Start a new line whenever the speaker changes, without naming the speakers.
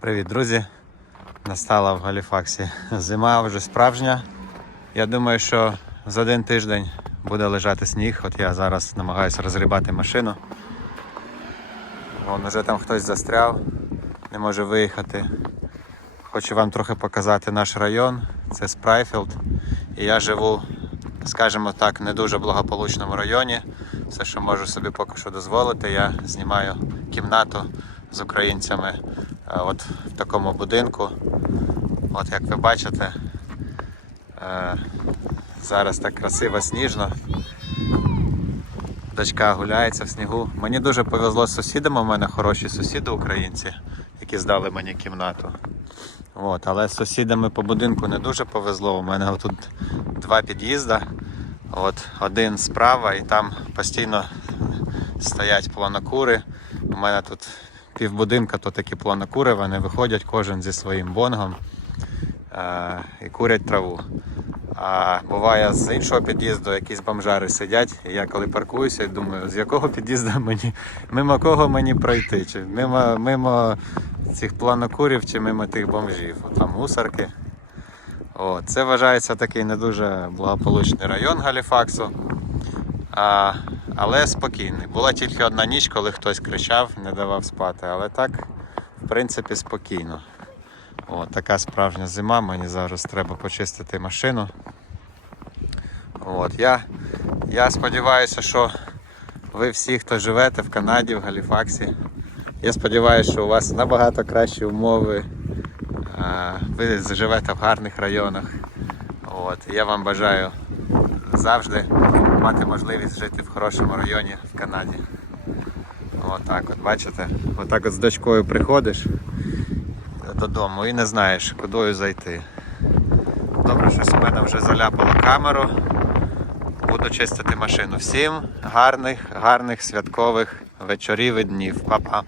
Привіт, друзі! Настала в Галіфаксі зима вже справжня. Я думаю, що за один тиждень буде лежати сніг. От я зараз намагаюся розгрібати машину. Вон уже там хтось застряв, не може виїхати. Хочу вам трохи показати наш район. Це Спрайфілд. І я живу, скажімо так, не дуже благополучному районі. Все, що можу собі поки що дозволити, я знімаю кімнату з українцями от в такому будинку. От як ви бачите, е, зараз так красиво сніжно. Дочка гуляється в снігу. Мені дуже повезло з сусідами. У мене хороші сусіди українці, які здали мені кімнату. От, але з сусідами по будинку не дуже повезло. У мене тут два під'їзди. От, один справа і там постійно стоять планокури. У мене тут півбудинка, то такі планокури, вони виходять кожен зі своїм бонгом е- і курять траву. А буває з іншого під'їзду якісь бомжари сидять, і я коли паркуюся, і думаю, з якого під'їзду мені, мимо кого мені пройти, чи мимо, мимо цих планокурів, чи мимо тих бомжів. Там мусорки. О, це вважається такий не дуже благополучний район Галіфаксу. А, але спокійний. Була тільки одна ніч, коли хтось кричав, не давав спати. Але так, в принципі, спокійно. О, така справжня зима, мені зараз треба почистити машину. От, я, я сподіваюся, що ви всі, хто живете в Канаді, в Галіфаксі, я сподіваюся, що у вас набагато кращі умови. Ви живете в гарних районах. От, я вам бажаю завжди мати можливість жити в хорошому районі в Канаді. Отак от, бачите? Отак от з дочкою приходиш додому і не знаєш, кудою зайти. Добре, щось у мене вже заляпало камеру. Буду чистити машину. Всім гарних, гарних святкових вечорів і днів. Па-па.